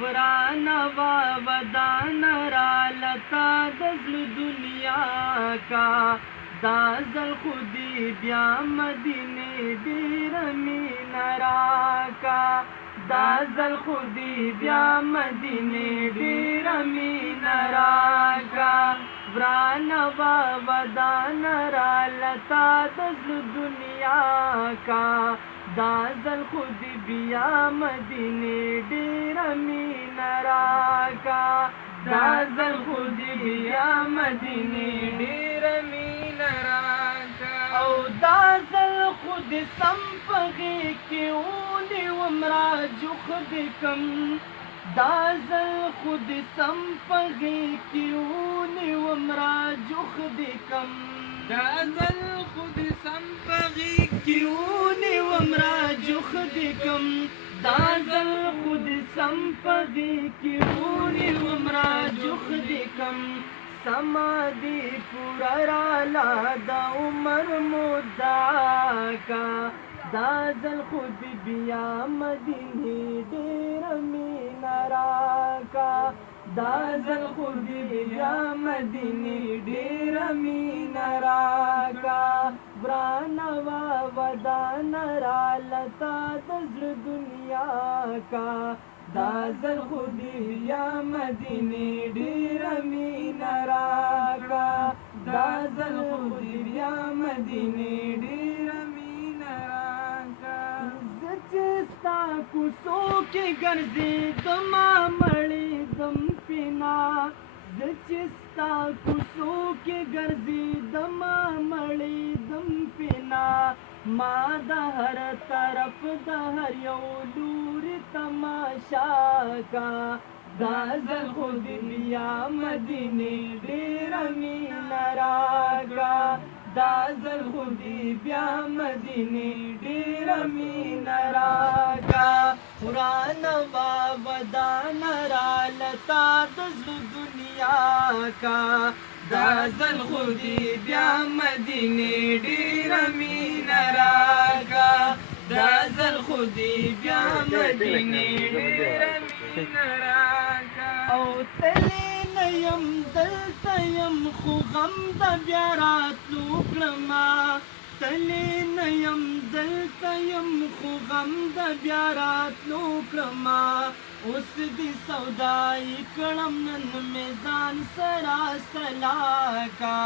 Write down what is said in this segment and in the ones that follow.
ورانه وا ودانه رالتا د زړه دنیا کا دا ځل خو دې بیا مدینې ډېره مینه راکا دا ځل خو دې بیا مدینې ډېره مینه راکا ورانه وا ودانه رالتا د زړه دنیا کا دا ځل خو دې بیا مدینې ډېره مینه راکا دا ځل خو دې بیا مدینې ډېره مینه راکا او دا ځل خو دې سم په غېږ کې ونیوم راجوخ دې کم دا ځل خو دې سم په غېږ کې ونیوم راجوخ دې کم دا ځل خو دې سم په غېږ کې ونیوم راجوخ دې کم دا ځل خو دې سم په غېږ کې ونیوم راجوخ دې کم سما دې پوره راله دا عمر مدعا کا دا ځل خو دې بیا مدینې ډېره مینه راکا دا ځل خو دې بیا مدینې ډېره مینه راکا ورانه وا ودانه رالتا د زړه دنیا کا دا ځل خو دې بیا مدینې ډېره مینه راکا دا ځل خو دې بیا مدینې ډېره مینه راکا زه چې ستا کوڅو کې ګرځېدمه مړېدم پینا زه چې ستا کوڅو کې ګرځېدمه مړېدم پینا ما د هر طرف د هر یو لوري تماشا کا دا ځل خو دې بیا مدینې ډېره مینه راکا دا ځل خو دې بیا مدینې ډېره مینه راکا ورانه وا ودانه رالتا د زړه دنیا کا دا ځل خو دې بیا مدینې ډېره مینه راکا دا ځل خو دې بیا مدینې ډېره مینه راکا او تللی نه یم دلته یم خو غم د بیا راتلو کړمه تللی نه یم دلته یم خو غم د بیا راتلو کړمه اوس دې سودایي کړم نن مې ځان سره سلا کا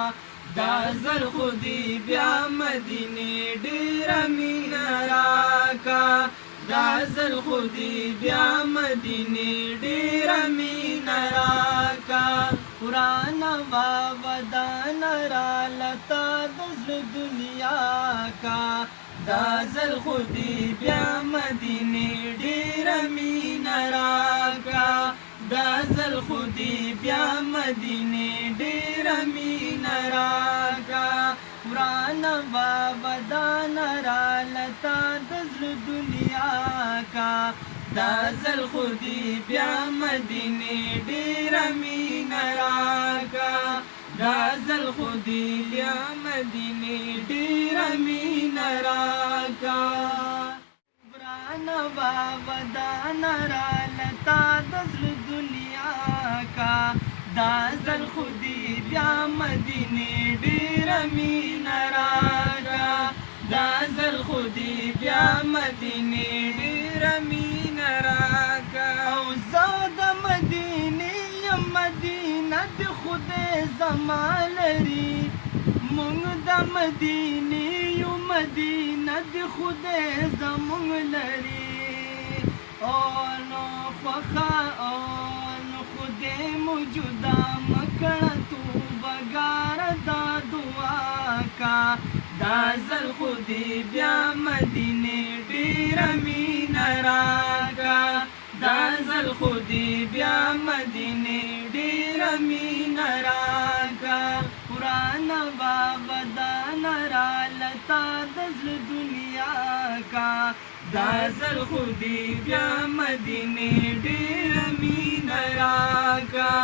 دا ځل خو دې بیا مدینې ډېره مینه راکا دا ځل خو دې بیا مدینې ډېره مینه راکا ورانه وا ودانه رالتا د زړه دنیا کا دا ځل خو دې بیا مدینې ډېره مینه راکا دا ځل خو دې بیا مدینې ډېره مینه راکا ورانه وا ودانه رالتا د زړه دنیا کا دا ځل خو دې بیا مدینې ډېره مینه راکا دا ځل خو دې بیا مدینې ډېره مینه راکا ورانه وا ودانه رالتا د زړه دنیا کا دا ځل خو دې بیا مدینې ډېره مینه راکا دا ځل خو دې بیا مدینې ډېره مینه راکا او زه د مدینې یم مدینه د خدای زما لري مونږ د مدینې یو مدینه د خدای زمونږ لري او نو خوښه او نو خدای مو جدا مکړه تو بګار دا دعا کا دا ځل خو دې بیا مدینې ډېره مینه راکا دا ځل خو دې بیا مدینې ډېره مینه راکا ورانه وا ودانه رالتا د زړه دنیا کا دا ځل خو دې بیا مدینې ډېره مینه راکا